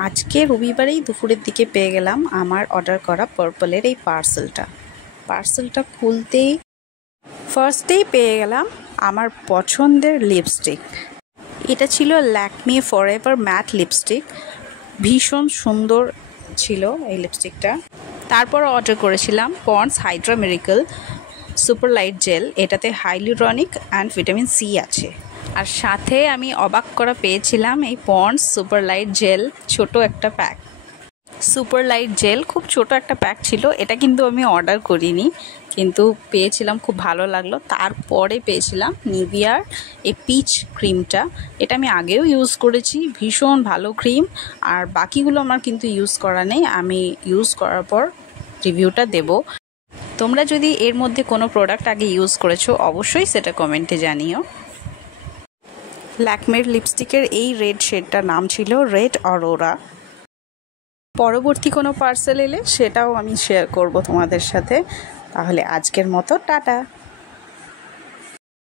আজকে রবিবারেই দুপুরের দিকে পেয়ে গেলাম আমার অর্ডার করা পার্পলের এই পার্সেলটা খুলতেই ফার্স্টেই পেয়ে গেলাম আমার পছন্দের লিপস্টিক। এটা ছিল ল্যাকমি ফরএভার ম্যাট লিপস্টিক। ভীষণ সুন্দর ছিল এই লিপস্টিকটা। তারপর অর্ডার করেছিলাম Pond's Hydra Miracle super light gel. এটাতে হাইলুরনিক অ্যান্ড ভিটামিন সি আছে। আর সাথে আমি অবাক করা পেয়েছিলাম এই পন্ডস সুপার লাইট জেল ছোট একটা প্যাক। সুপার লাইট জেল খুব ছোট একটা প্যাক ছিল। এটা কিন্তু আমি অর্ডার করিনি, কিন্তু পেয়েছিলাম, খুব ভালো লাগলো। তারপরে পেয়েছিলাম নিভিয়ার এই পিচ ক্রিমটা। এটা আমি আগেও ইউজ করেছি, ভীষণ ভালো ক্রিম। আর বাকিগুলো আমার কিন্তু ইউজ করা নেই, আমি ইউজ করার পর রিভিউটা দেব। তোমরা যদি এর মধ্যে কোনো প্রোডাক্ট আগে ইউজ করেছো অবশ্যই সেটা কমেন্টে জানিও। ল্যাকমের লিপস্টিকের এই রেড শেডটার নাম ছিল রেড অরোরা। পরবর্তী কোনো পার্সেল এলে সেটাও আমি শেয়ার করব তোমাদের সাথে। তাহলে আজকের মতো টাটা।